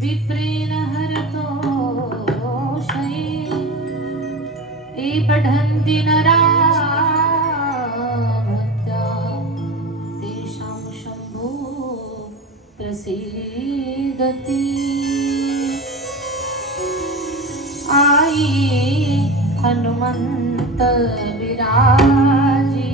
विप्रेण हरतो शये ते पठन्ति नरा भक्त्या तेषां शम्भो प्रसीदति। आई हनुमंत विराजी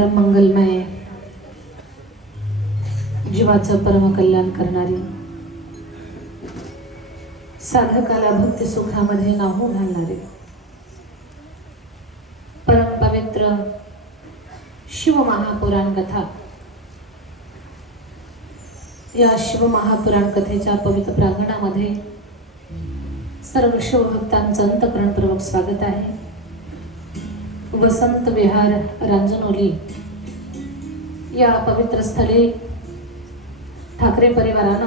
परम मंगलमय, जीवाचं परम कल्याण करणारी, साधकाला भक्ती सुखामध्ये नाहू घालणारी, परम पवित्र शिव महापुराण कथा. या शिव महापुराण कथेच्या पवित्र प्रांगणामध्ये सर्व शिवभक्तांचं अंतःकरणपूर्वक स्वागत आहे. वसंत विहार रांजनोली या पवित्र स्थळी ठाकरे परिवारानं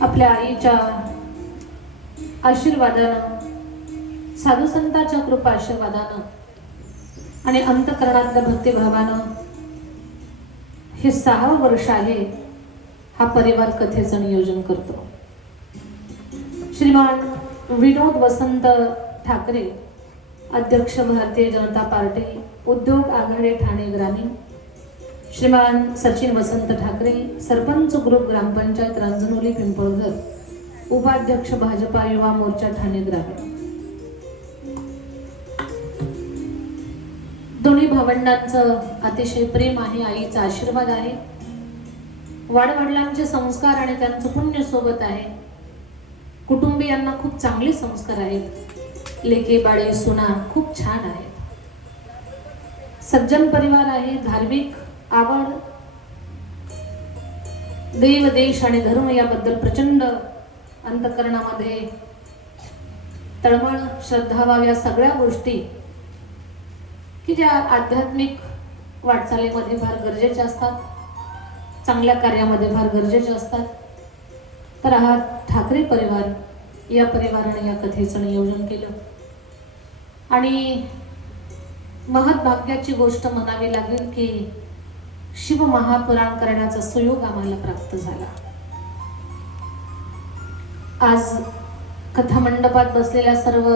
आपल्या आईच्या आशीर्वादानं, साधू संतांच्या कृपा आशीर्वादानं आणि अंतःकरणातल्या भक्तिभावानं हे 6 वर्ष आहे हा परिवार कथेचं नियोजन करतो. श्रीमान विनोद वसंत ठाकरे, अध्यक्ष भारतीय जनता पार्टी उद्योग आघाडी ठाणे ग्रामीण, श्रीमान सचिन वसंत ठाकरे, सरपंच ग्रुप ग्रामपंचायत रांजनोली पिंपळघर, उपाध्यक्ष भाजपा युवा मोर्चा ठाणे ग्रामीण. दोन्ही भावंडांचं अतिशय प्रेम आहे, आईचा आशीर्वाद आहे, वाडवडिलांचे संस्कार आणि त्यांचं पुण्य सोबत आहे. कुटुंबियांना खूप चांगले संस्कार आहेत, लेके बाळे सुना खूप छान आहेत. सज्जन परिवार आहे, धार्मिक आवड, देव देश आणि धर्म याबद्दल प्रचंड अंतःकरणामध्ये तळमळ, श्रद्धाभाव या सगळ्या गोष्टी की ज्या आध्यात्मिक वाटचालीमध्ये फार गरजेच्या असतात, चांगल्या कार्यामध्ये फार गरजेच्या असतात. तर हा ठाकरे परिवार, या परिवाराने या कथेचं नियोजन केलं आणि महत्भाग्याची गोष्ट म्हणावी लागेल की शिव महापुराण करण्याचा सुयोग आम्हाला प्राप्त झाला. आज कथा मंडपात बसलेल्या सर्व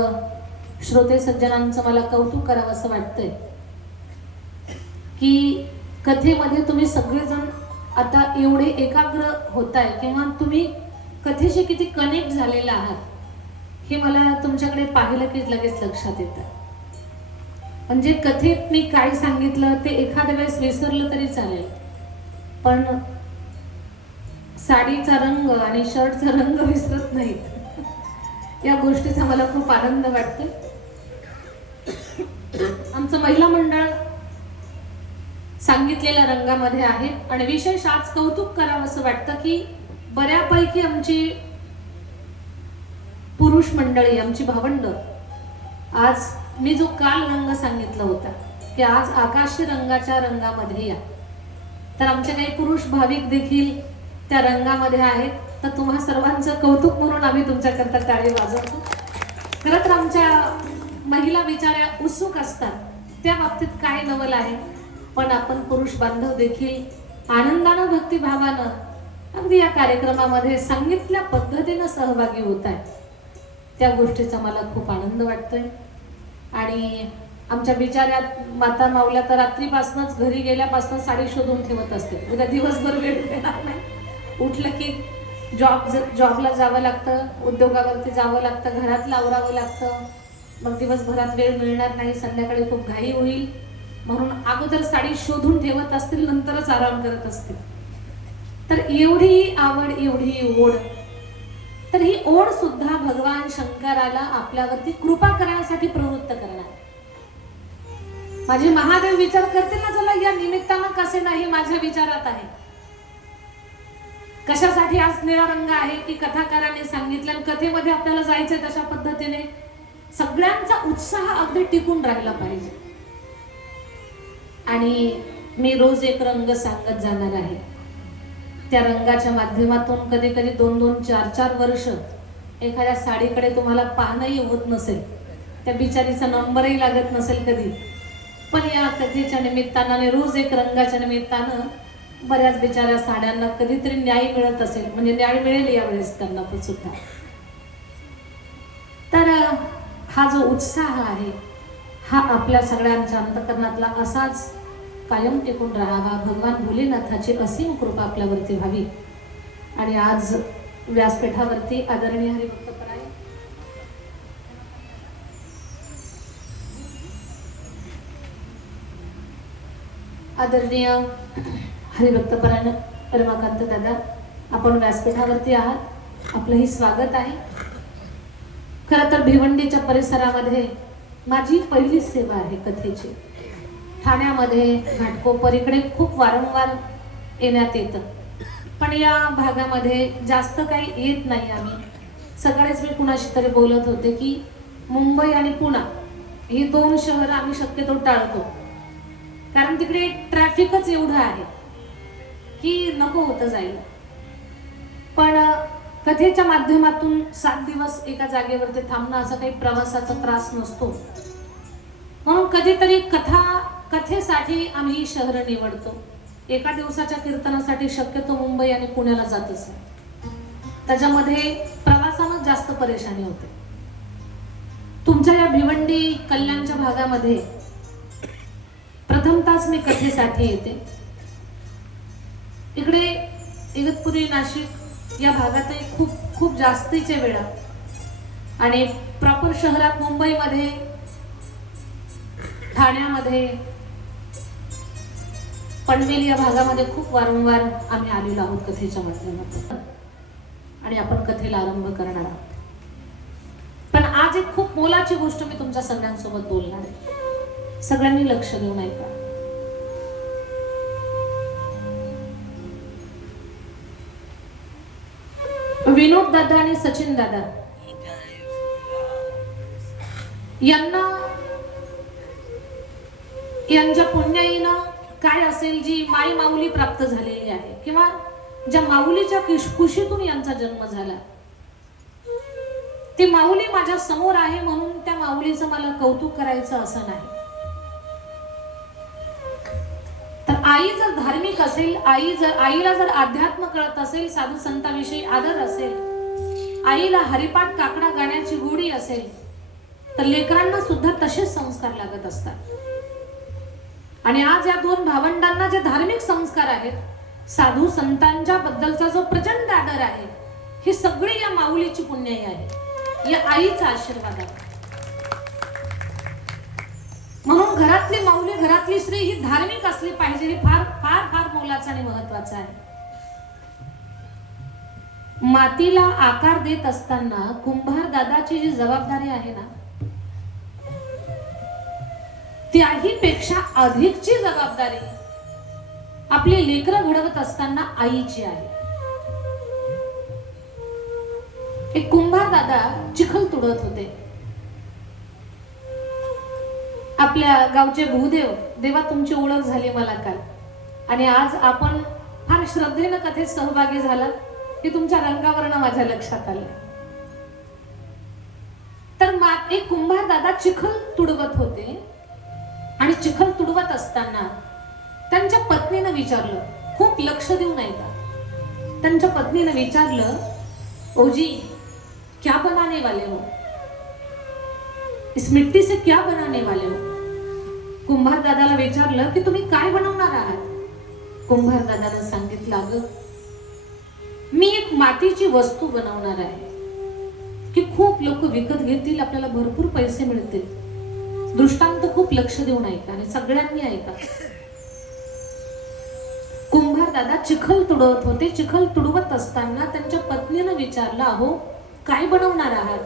श्रोते सज्जनांचं मला कौतुक करावं असं वाटतंय की कथेमध्ये तुम्ही सगळेजण आता एवढे एकाग्र होताय किंवा तुम्ही कथेशी किती कनेक्ट झालेला आहात हे मला तुमच्याकडे पाहिलं की लगेच लक्षात येतं. म्हणजे कथेत मी काय सांगितलं ते एखाद्या वेळेस विसरलं तरी चालेल, पण साडीचा रंग आणि शर्टचा रंग विसरत नाही. या गोष्टीचा मला खूप आनंद वाटतो. आमचं महिला मंडळ सांगितलेल्या रंगामध्ये आहे आणि विशेष आज कौतुक करावं असं वाटतं की बऱ्यापैकी आमची पुरुष मंडळी, आमची भावंड, आज मी जो काल रंग सांगितला होता की आज आकाशी रंगाच्या रंगामध्ये या, तर आमचे काही पुरुष भाविक देखील त्या रंगामध्ये आहेत. तर तुम्हा सर्वांचं कौतुक म्हणून आम्ही तुमच्याकरता टाळी वाजवतो. खरं तर आमच्या महिला बिचाऱ्या उत्सुक असतात त्या बाबतीत काय नवल आहे, पण आपण पुरुष बांधव देखील आनंदानं, भक्तिभावानं अगदी या कार्यक्रमामध्ये सांगितल्या पद्धतीनं सहभागी होत आहे. त्या गोष्टीचा मला खूप आनंद वाटतोय. आणि आमच्या बिचाऱ्या माता माऊल्या तर रात्रीपासूनच घरी गेल्यापासून साडी शोधून ठेवत असते, उद्या दिवसभर वेळ मिळणार नाही. उठलं की जॉबला जावं लागतं, उद्योगावरती जावं लागतं, घरातलं आवरावं लागतं, मग दिवसभरात वेळ मिळणार नाही, संध्याकाळी खूप घाई होईल म्हणून अगोदर साडी शोधून ठेवत असतील, नंतरच आराम करत असतील. तर एवढी आवड, एवढी ओढ, तर ही ओढ सुद्धा भगवान शंकराला आपल्यावरती कृपा करण्यासाठी प्रवृत्त करणार. माझे महादेव विचार करतील ना, चला या निमित्तानं कसे नाही माझ्या विचारात आहे. कशासाठी आज निळा रंग आहे की कथाकाराने सांगितलं आणि कथेमध्ये आपल्याला जायचंय तशा पद्धतीने सगळ्यांचा उत्साह अगदी टिकून राहिला पाहिजे. आणि मी रोज एक रंग सांगत जाणार आहे. त्या रंगाच्या माध्यमातून कधी कधी 2-2, 4-4 वर्ष एखाद्या साडीकडे तुम्हाला पाहणंही होत नसेल, त्या बिचारीचा नंबरही लागत नसेल कधी, पण या कथेच्या निमित्तानं, रोज एक रंगाच्या निमित्तानं बऱ्याच बिचाऱ्या साड्यांना कधीतरी न्याय मिळत असेल, म्हणजे न्याय मिळेल यावेळेस त्यांना पण सुद्धा. तर हा जो उत्साह आहे हा आपल्या सगळ्यांच्या अंतःकरणातला असाच कायम टिकून राहावा. भगवान भोलेनाथाची असीम कृपा आपल्यावरती व्हावी. आणि आज व्यासपीठावरती आदरणीय हरिभक्तपराय आदरणीय हरिभक्तपरायण रमाकांत दादा, आपण व्यासपीठावरती आहात, आपलंही स्वागत आहे. खरं तर भिवंडीच्या परिसरामध्ये माझी पहिली सेवा आहे कथेची. ठाण्यामध्ये घाटकोपर इकडे खूप वारंवार येण्यात येतं, पण या भागामध्ये जास्त काही येत नाही आम्ही. सकाळीच मी कुणाशी तरी बोलत होते की मुंबई आणि पुणा ही दोन शहरं आम्ही शक्यतो टाळतो, कारण तिकडे ट्रॅफिकच एवढं आहे की नको होतं जायला. पण कथेच्या माध्यमातून 7 दिवस एका जागेवरती थांबणं असा काही प्रवासाचा त्रास नसतो, म्हणून कधीतरी कथेसाठी आम्ही ही शहरं निवडतो. एका दिवसाच्या कीर्तनासाठी शक्यतो मुंबई आणि पुण्याला जातच नाही, त्याच्यामध्ये प्रवासानं जास्त परेशानी होते. तुमच्या या भिवंडी कल्याणच्या भागामध्ये प्रथमताच मी कथेसाठी येते. इकडे इगतपुरी नाशिक या भागातही खूप खूप जास्तीचे वेळा आणि प्रॉपर शहरात मुंबईमध्ये ठाण्यामध्ये पनवेल या भागामध्ये खूप वारंवार आम्ही आलेलो आहोत कथेच्या माध्यमातून, आणि आपण कथेला आरंभ करणार आहोत. पण आज एक खूप मोलाची गोष्ट मी तुमच्या सगळ्यांसोबत बोलणार आहे. सगळ्यांनी लक्ष देऊन ऐका. विनोद दादा आणि सचिन दादा यांच्या पुण्याईनं काय असेल जी माई माऊली प्राप्त झालेली आहे, किंवा ज्या माऊलीच्या कुशीतून यांचा जन्म झाला, ती माऊली माझ्या समोर आहे म्हणून त्या माऊलीचं मला कौतुक करायचं असं नाही. तर आई जर धार्मिक असेल, आईला जर अध्यात्म कळत असेल, साधू संतांविषयी आदर असेल, आईला हरिपाठ काकडा गाण्याची गोडी असेल, तर लेकरांना सुद्धा तसेच संस्कार लागत असतात. आणि आज या दोन भावंडांना जे धार्मिक संस्कार आहेत, साधू संतांच्या बद्दलचा जो प्रचंड आदर आहे, ही सगळी या माऊलीची पुण्याई आहे, या आईचा आशीर्वाद आहे. म्हणून घरातली माऊली, घरातली स्त्री ही धार्मिक असली पाहिजे, हे फार फार फार मोलाचं आणि महत्वाचं आहे. मातीला आकार देत असताना कुंभार दादाची जी जबाबदारी आहे ना, त्याहीपेक्षा अधिकची जबाबदारी आपली लेकरं घडवत असताना आईची आहे. एक कुंभार दादा चिखल तुडत होते. आपल्या गावचे भूदेव, देवा तुमची ओळख झाली मला काल, आणि आज आपण फार श्रद्धेनं कथेत सहभागी झाला की तुमच्या रंगावरनं माझ्या लक्षात आलं. तर एक कुंभार दादा चिखल तुडवत होते, आणि चिखल तुडवत असताना त्यांच्या पत्नीनं विचारलं, खूप लक्ष देऊन ऐका. त्यांच्या पत्नीनं विचारलं, ओजी क्या बनाने वाले हो, इस मिट्टी से क्या बनाने वाले हो. कुंभार दादाला विचारलं की तुम्ही काय बनवणार आहात. कुंभार दादानं सांगितलं, अगं मी एक मातीची वस्तू बनवणार आहे की खूप लोक विकत घेतील, आपल्याला भरपूर पैसे मिळतील. दृष्टांत खूप लक्ष देऊन ऐका आणि सगळ्यांनी ऐका. कुंभार दादा चिखल तुडवत होते. चिखल तुडवत असताना त्यांच्या पत्नीनं विचारलं, अहो काय बनवणार आहात.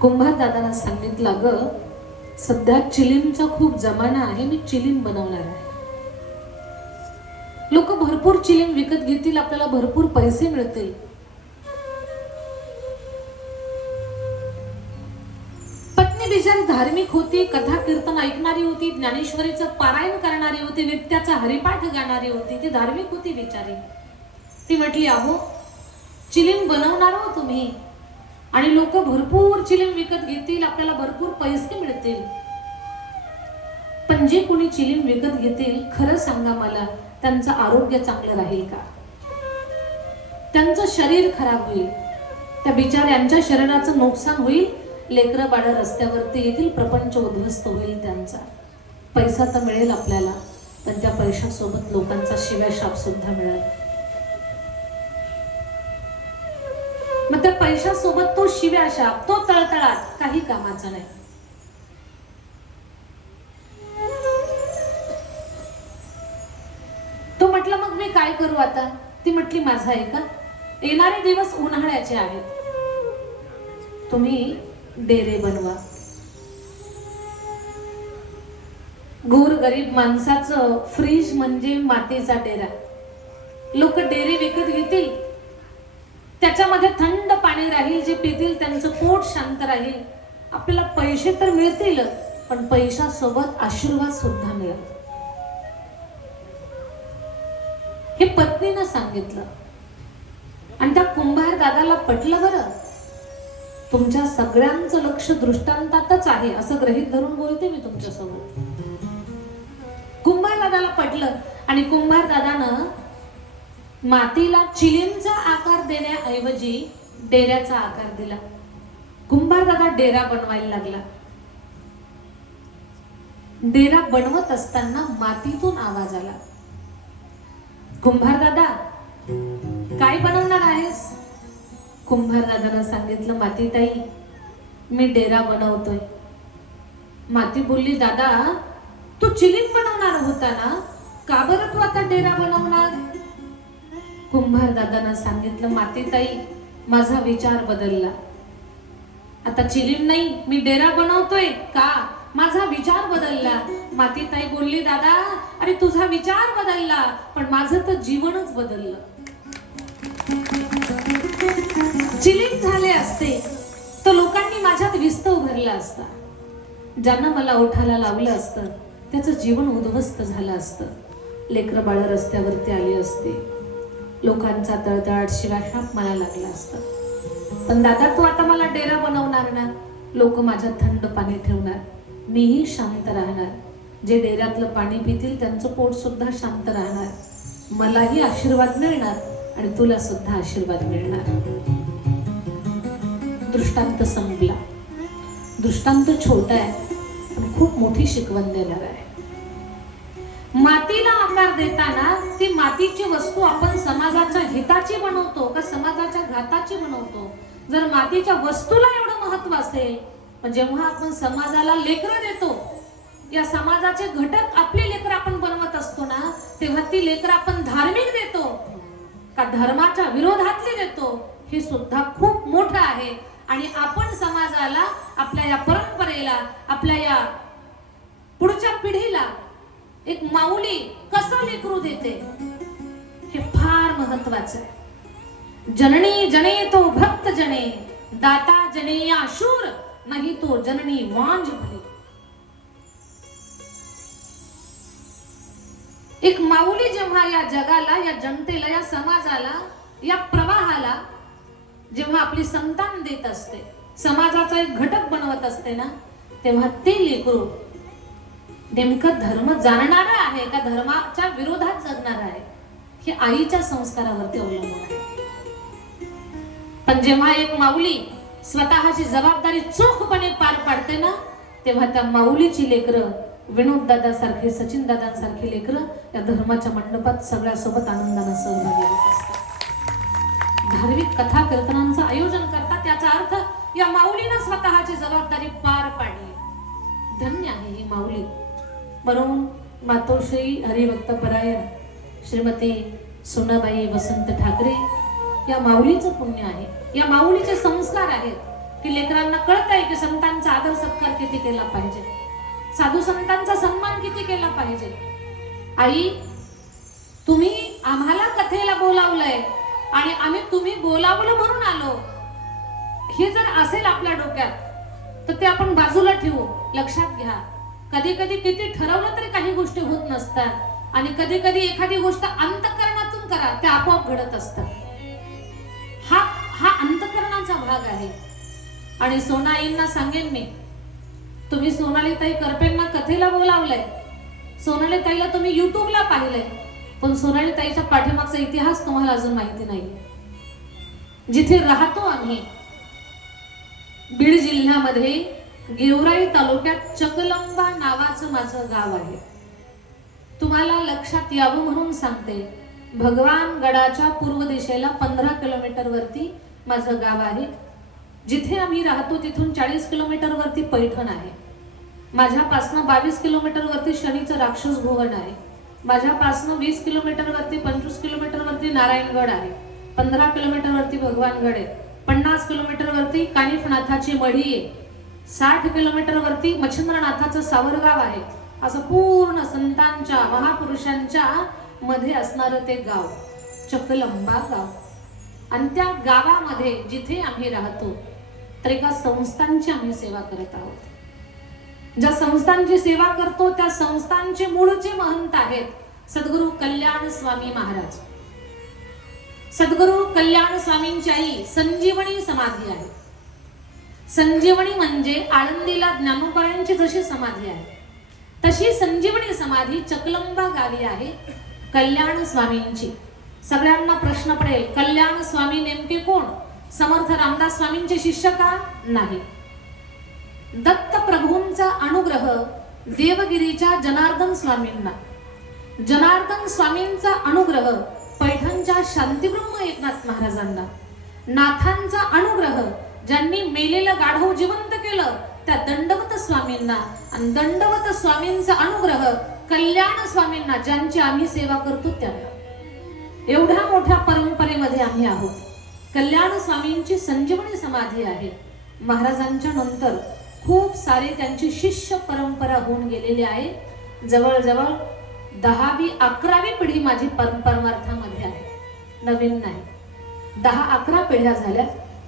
कुंभार दादांना सांगितलं, अगं सध्या चिलीमचा खूप जमाना आहे, मी चिलीम बनवणार आहे. लोक भरपूर चिलीम विकत घेतील, आपल्याला भरपूर पैसे मिळतील. बिचारी धार्मिक होती, कथा कीर्तन ऐकणारी होती, ज्ञानेश्वरीचं पारायण करणारी होती, नित्याचा हरिपाठ गाणारी होती. ती धार्मिक होती बिचारी. ती म्हटली, अहो चिलीम बनवणार हो तुम्ही, आणि लोक भरपूर चिलीम विकत घेतील, आपल्याला भरपूर पैसे मिळतील. पण जे कोणी चिलीम विकत घेतील, खरं सांगा मला, त्यांचं आरोग्य चांगलं राहील का. त्यांचं शरीर खराब होईल, त्या बिचाऱ्यांच्या शरीराचं नुकसान होईल, लेकरं बाळ रस्त्यावरती येतील, प्रपंच उद्ध्वस्त होईल त्यांचा. पैसा तर मिळेल आपल्याला, पण त्या पैशासोबत लोकांचा शिव्याशाप सुद्धा मिळेल. मग त्या पैशासोबत तो शिव्याशाप, तो तळतळाट काही कामाचा नाही. काय करू आता? ती म्हटली माझं ऐका, येणारे दिवस उन्हाळ्याचे आहेत, तुम्ही डेरे बनवा. गोर गरीब माणसाचं फ्रीज म्हणजे मातीचा डेरा. लोक डेरे विकत घेतील, त्याच्यामध्ये थंड पाणी राहील, जे पितील त्यांचं पोट शांत राहील. आपल्याला पैसे तर मिळतील, पण पैशासोबत आशीर्वाद सुद्धा मिळेल. हे पत्नीनं सांगितलं आणि त्या कुंभार दादाला पटलं. बरं, तुमच्या सगळ्यांचं लक्ष दृष्टांतातच आहे असं गृहीत धरून बोलते मी तुमच्यासोबत. कुंभार दादाला पटलं आणि कुंभार दादानं मातीला चिलींचा आकार देण्याऐवजी डेऱ्याचा आकार दिला. कुंभार दादा डेरा बनवायला लागला. डेरा बनवत असताना मातीतून आवाज आला, कुंभार दादा काय बनवणार आहेस? कुंभार दादानं सांगितलं, माती ताई मी डेरा बनवतोय. माती बोलली, दादा तू चिलीम बनवणार होता ना, का बरं तू आता डेरा बनवणार? कुंभार दादानं सांगितलं, माती ताई माझा विचार बदलला, आता चिलीम नाही मी डेरा बनवतोय. का? माझा विचार बदलला. माती ताई बोलली, दादा अरे तुझा विचार बदलला, पण माझं तर जीवनच बदललं. चिलीम झाले असते तर लोकांनी माझ्यात विस्तव भरला असता. ज्यांना मला ओठाला लावलं असतं त्याचं जीवन उद्ध्वस्त झालं असतं. लेकरं बाळ रस्त्यावरती आली असते, लोकांचा तळतळाट शिवाशाप मला लागला असता. पण दादा तू आता मला डेरा बनवणार ना, लोक माझ्यात थंड पाणी ठेवणार, मीही शांत राहणार. जे डेऱ्यातलं पाणी पितील त्यांचं पोट सुद्धा शांत राहणार. मलाही आशीर्वाद मिळणार आणि तुला सुद्धा आशीर्वाद मिळणार. दृष्टांत संपला. दृष्टांत छोटा आहे पण खूप मोठी शिकवण देणार आहे. मातीला आकार देताना ती मातीची वस्तू आपण समाजाच्या हिताची बनवतो का समाजाच्या घाताची बनवतो? जर मातीच्या वस्तूला एवढं महत्व असेल, पण जेव्हा आपण समाजाला लेकरं देतो, या समाजाचे घटक आपली लेकरं आपण बनवत असतो ना, तेव्हा ती लेकरं आपण धार्मिक देतो का धर्माच्या विरोधातली देतो, हे सुद्धा खूप मोठं आहे. आणि आपण समाजाला, आपल्या या परंपरेला, आपल्या या पुढच्या पिढीला एक माऊली कसं लेकरू देते हे फार महत्वाचं आहे. जननी जने तो भक्त जने, दाता जने या शूर, नाही तो जननी वांझ भली. एक माऊली जेव्हा या जगाला, या जनतेला, या समाजाला, या प्रवाहाला जेव्हा आपली संतान देत असते, समाजाचा एक घटक बनवत असते ना, तेव्हा ते लेकरू नेमकं धर्म जाणणार आहे का धर्माच्या विरोधात जगणार आहे, हे आईच्या संस्कारावरती अवलंबून आहे. पण जेव्हा एक माऊली स्वतःची जबाबदारी चोखपणे पार पाडते ना, तेव्हा त्या माऊलीची लेकरं, विनोद दादा सारखे, सचिन दादांसारखे लेकरं या धर्माच्या मंडपात सगळ्यासोबत आनंदाने सहभागी होत असतात. धार्मिक कथा कीर्तनांचं आयोजन करतात, त्याचा अर्थ या माऊलीनं स्वतःची जबाबदारी पार पाडली. धन्य आहे ही माऊली. म्हणून मातोश्री हरिभक्तपरायण श्रीमती सोनाबाई वसंत ठाकरे या माऊलीचं पुण्य आहे. या माऊलीचे संस्कार आहेत की लेकरांना कळत आहे की संतांचा आदर सत्कार किती केला पाहिजे, साधू संतांचा सन्मान किती केला पाहिजे. आई तुम्ही आम्हाला कथेला बोलावलंय आणि आम्ही तुम्ही बोलावलं म्हणून आलो, हे जर असेल आपल्या डोक्यात तर ते आपण बाजूला ठेवू. लक्षात घ्या, कधी कधी किती ठरवलं तरी काही गोष्टी होत नसतात आणि कधी कधी एखादी गोष्ट अंतःकरणातून करा, त्या आपोआप घडत असतात. हा अंतःकरणाचा भाग आहे. आणि सोनाईंना सांगेन मी, तुम्ही सोनाली ताई करपेंना कथेला बोलावलंय, सोनाली ताईला तुम्ही युट्यूबला पाहिलंय, पण सोनाली ताईच्या पाठीमागचा इतिहास तुम्हाला अजून माहिती नाही. जिथे राहतो आम्ही बीड जिल्ह्यामध्ये गेवराई तालुक्यात चकलंबा नावाचं माझं गाव आहे. तुम्हाला लक्षात यावं म्हणून सांगते, भगवान गडाच्या पूर्व दिशेला 15 किलोमीटर वरती माझं गाव आहे. जिथे आम्ही राहतो तिथून 40 किलोमीटर वरती पैठण आहे. माझ्यापासून 22 किलोमीटर वरती शनीचं राक्षस भुवन आहे. माझ्यापासनं 20 किलोमीटर वरती 25 किलोमीटर वरती नारायणगड आहे, 15 किलोमीटर वरती भगवानगड आहे, 50 किलोमीटर वरती कानिफनाथाची मढी आहे, 60 किलोमीटर वरती मच्छिंद्रनाथाचं सावरगाव आहे. असं पूर्ण संतांच्या महापुरुषांच्या मध्ये असणारं ते गाव चकलंबा गाव. आणि त्या गावामध्ये जिथे आम्ही राहतो तर एका संस्थांची आम्ही सेवा करत आहोत. ज्या संस्थांची सेवा करतो त्या संस्थांचे मूळचे महंत आहेत सद्गुरु कल्याण स्वामी महाराज. सद्गुरु कल्याण स्वामींची आई संजीवनी समाधी आहे. संजीवनी म्हणजे आळंदीला ज्ञानोबायांची जशी समाधी आहे तशी संजीवनी समाधी चकलंबा गावी आहे कल्याण स्वामींची. सगळ्यांना प्रश्न पडेल, कल्याण स्वामी नेमके कोण? समर्थ रामदास स्वामींचे शिष्य का? नाही. दत्त प्रभूंचा अनुग्रह देवगिरीच्या जनार्दन स्वामींना, जनार्दन स्वामींचा अनुग्रह पैठणच्या शांतीब्रह्म एकनाथ महाराजांना, नाथांचा अनुग्रह ज्यांनी मेलेलं गाढव जिवंत केलं त्या दंडवत स्वामींना, आणि दंडवत स्वामींचा अनुग्रह कल्याण स्वामींना ज्यांची आम्ही सेवा करतो त्यांना. एवढ्या मोठ्या परंपरेमध्ये आम्ही आहोत. कल्याण स्वामींची संजीवनी समाधी आहे. महाराजांच्या नंतर खूप सारे त्यांची शिष्य परंपरा होऊन गेलेली आहे. जवळजवळ 10वी 11वी पिढी माझी परमार्थामध्ये आहे, नवीन नाही. 10-11 पिढ्या झाल्या.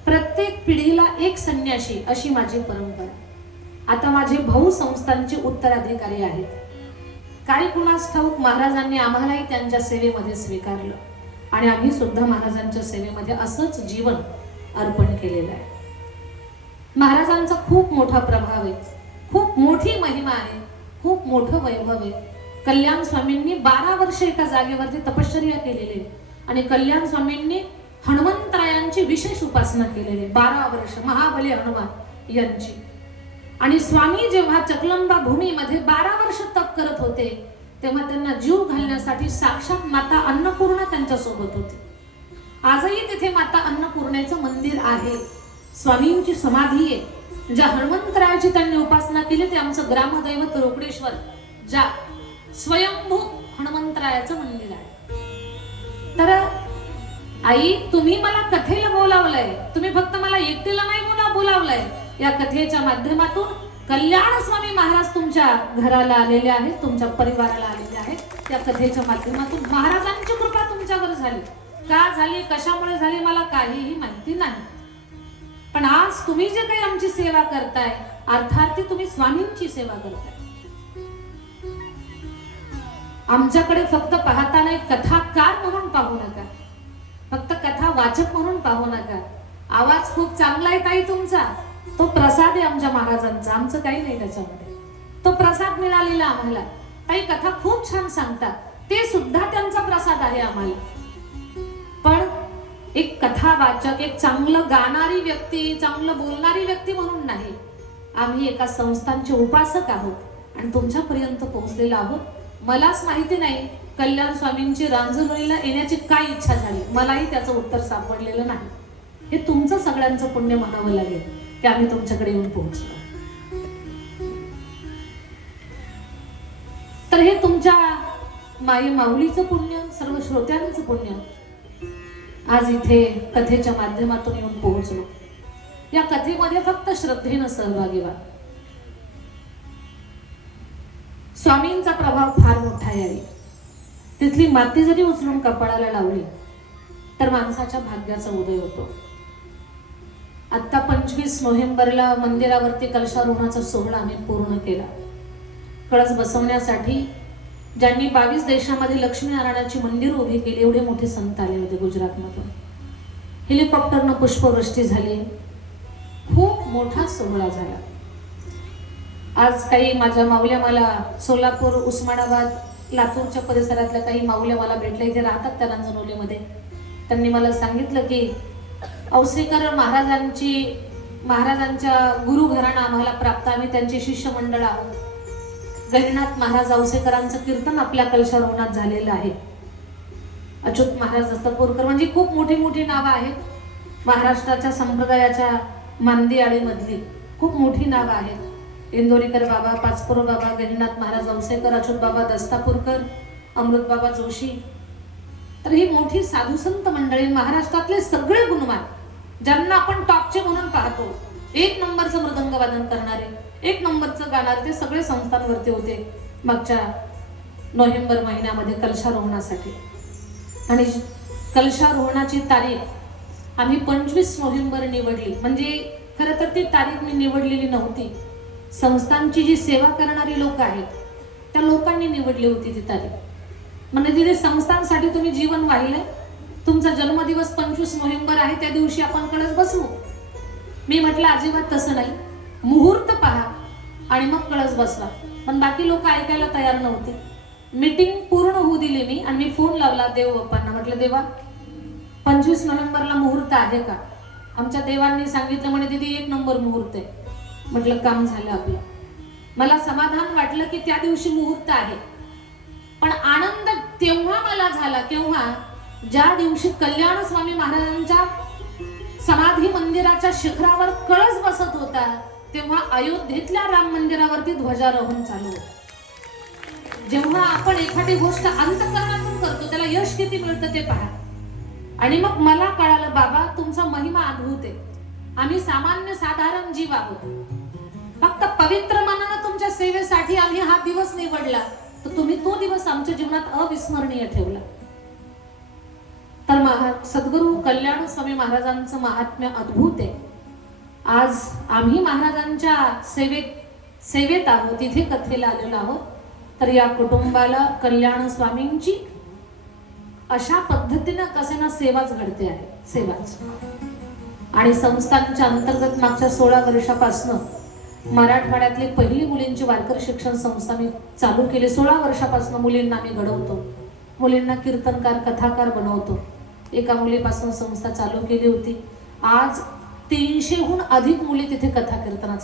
प्रत्येक पिढीला एक संन्याशी अशी माझी परंपरा. आता माझे भाऊ संस्थांचे उत्तराधिकारी आहेत. काही कुणास ठाऊक महाराजांनी आम्हालाही त्यांच्या सेवेमध्ये स्वीकारलं आणि आम्ही सुद्धा महाराजांच्या सेवेमध्ये असंच जीवन अर्पण केलेलं आहे. महाराजांचा खूप मोठा प्रभाव आहे, खूप मोठी महिमा आहे, खूप मोठं वैभव आहे. कल्याण स्वामींनी 12 वर्ष एका जागेवरती तपश्चर्या केलेली आणि कल्याण स्वामींनी हनुमंतरायांची विशेष उपासना केलेली 12 वर्ष, महाबली हनुमान यांची. आणि स्वामी जेव्हा चकलंबा भूमीमध्ये 12 वर्ष तप करत होते तेव्हा त्यांना जीव घालण्यासाठी साक्षात माता अन्नपूर्णा त्यांच्या सोबत होती. आजही तिथे माता अन्नपूर्णेचं मंदिर आहे, स्वामींची समाधी आहे. ज्या हनुमंतरायाची त्यांनी उपासना केली ते आमचं ग्रामदैवत रोकडेश्वर, ज्या स्वयंभू हनुमंतरायाचं मंदिर आहे. तर आई, तुम्ही मला कथेला बोलावलंय, तुम्ही फक्त मला एकटीला नाही बोलावलंय. या कथेच्या माध्यमातून कल्याण स्वामी महाराज तुमच्या घराला आलेले आहेत, तुमच्या परिवाराला आलेले आहेत. त्या कथेच्या माध्यमातून महाराजांची कृपा तुमच्यावर झाली. का झाली, कशामुळे झाली मला काहीही माहिती नाही. पण आज तुम्ही जे काही आमची सेवा करताय अर्थार्थी तुम्ही स्वामींची सेवा करताय. आमच्याकडे फक्त पाहताना एक कथाकार म्हणून पाहू नका, फक्त कथा वाचक म्हणून पाहू नका. आवाज खूप चांगला आहे ताई तुमचा, तो प्रसाद आहे आमच्या महाराजांचा, आमचं काही नाही त्याच्यामध्ये. तो प्रसाद मिळालेला आम्हाला. ताई कथा खूप छान सांगतात, ते सुद्धा त्यांचा प्रसाद आहे आम्हाला. पण एक कथा वाचक, एक चांगलं गाणारी व्यक्ती, चांगलं बोलणारी व्यक्ती म्हणून नाही. आम्ही एका संस्थांचे उपासक आहोत आणि तुमच्यापर्यंत पोहोचलेलो आहोत. मलाच माहिती नाही कल्याण स्वामींची रांजणोळीला येण्याची काय इच्छा झाली, मलाही त्याचं उत्तर सापडलेलं नाही. हे तुमचं सगळ्यांचं पुण्य म्हणावं लागेल की आम्ही तुमच्याकडे येऊन पोहोचलो. तर हे तुमच्या माई माऊलीचं पुण्य, सर्व श्रोत्यांचं पुण्य. आज इथे कथेच्या माध्यमातून येऊन पोहोचलो. या कथेमध्ये फक्त श्रद्धेनं सहभागी व्हा. स्वामींचा प्रभाव फार मोठा आहे. तिथली माती जरी उचलून कपाळाला लावली तर माणसाच्या भाग्याचा उदय होतो. आता 25 नोव्हेंबरला मंदिरावरती कलशारोहणाचा सोहळा आम्ही पूर्ण केला. कळस बसवण्यासाठी ज्यांनी 22 देशामध्ये लक्ष्मीनारायणाची मंदिर उभी केली एवढे मोठे संत आले होते गुजरातमधून. हेलिकॉप्टरनं पुष्पवृष्टी झाली, खूप मोठा सोहळा झाला. आज काही माझ्या माऊल्या मला सोलापूर, उस्मानाबाद, लातूरच्या परिसरातल्या काही माऊल्या मला भेटल्या, इथे राहतात त्या रांजणोलीमध्ये. त्यांनी मला सांगितलं की औसेकर महाराजांच्या गुरु घराणं आम्हाला प्राप्त, आम्ही त्यांचे शिष्यमंडळ आहोत. गहिनाथ महाराज औसेकरांचं कीर्तन आपल्या कलशारोहणात झालेलं आहे. अच्युत महाराज दस्तपूरकर, म्हणजे खूप मोठी मोठी नावं आहेत महाराष्ट्राच्या संप्रदायाच्या मांदियाळीमधली, खूप मोठी नावं आहेत. इंदोरीकर बाबा, पाचपुरो बाबा, गहिनाथ महाराज औसेकर, अच्युत बाबा दस्तापूरकर, अमृतबाबा जोशी, तर ही मोठी साधू संत मंडळी, महाराष्ट्रातले सगळे गुणवान, ज्यांना आपण टॉपचे म्हणून पाहतो, एक नंबरचं मृदंग वादन करणारे, एक नंबरचं गाणारे, ते सगळे संस्थांवरती होते मागच्या नोव्हेंबर महिन्यामध्ये कलशारोहणासाठी. आणि कलशारोहणाची तारीख आम्ही 25 नोव्हेंबर निवडली. म्हणजे खरं तर ती तारीख मी निवडलेली नव्हती, संस्थांची जी सेवा करणारी लोक आहेत त्या लोकांनी निवडली होती ती तारीख. म्हणजे तिथे संस्थांसाठी तुम्ही जीवन वाहिलंय, तुमचा जन्मदिवस 25 नोव्हेंबर आहे, त्या दिवशी आपण कळस बसवू. मी म्हटलं अजिबात तसं नाही, मुहूर्त पहा आणि मग कळस बसवा. पण बाकी लोक ऐकायला तयार नव्हते. मीटिंग पूर्ण होऊ दिली मी आणि मी फोन लावला देव बाप्पांना. म्हटलं देवा, 25 नोव्हेंबरला मुहूर्त आहे का? आमच्या देवांनी सांगितलं म्हणे दीदी 1 नंबर मुहूर्त आहे. म्हटलं काम झालं आपलं. मला समाधान वाटलं की त्या दिवशी मुहूर्त आहे. पण आनंद तेव्हा मला झाला केव्हा, ज्या दिवशी कल्याण स्वामी महाराजांच्या समाधी मंदिराच्या शिखरावर कळस बसत होता, तेव्हा अयोध्येतल्या राम मंदिरावरती ध्वजारोहण चालू होतं. जेव्हा आपण एखादी गोष्ट अंतःकरणातून करतो त्याला यश किती मिळतं ते पहा. आणि मग मला कळालं, बाबा तुमचा महिमा अद्भुत आहे. आम्ही सामान्य साधारण जीव आहोत, फक्त पवित्र मनानं तुमच्या सेवेसाठी आम्ही हा दिवस निवडला, तर तुम्ही तो दिवस आमच्या जीवनात अविस्मरणीय ठेवला. तर सद्गुरू कल्याण स्वामी महाराजांचं महात्म्य अद्भुत आहे. आज आम्ही महाराजांच्या सेवेत आहोत, तिथे कथेला आलेलो आहोत. तर या कुटुंबाला कल्याण स्वामींची अशा पद्धतीनं कसे सेवाच घडते आहे, सेवाच. आणि संस्थांच्या अंतर्गत मागच्या 16 वर्षापासून मराठवाड्यातली पहिली मुलींची वारकरी शिक्षण संस्था मी चालू केली. 16 वर्षापासून मुलींना मी घडवतो, मुलींना कीर्तनकार कथाकार बनवतो. एका मुलीपासून संस्था चालू केली होती. आज 300हून अधिक मुली तिथे कथा कीर्तनाचा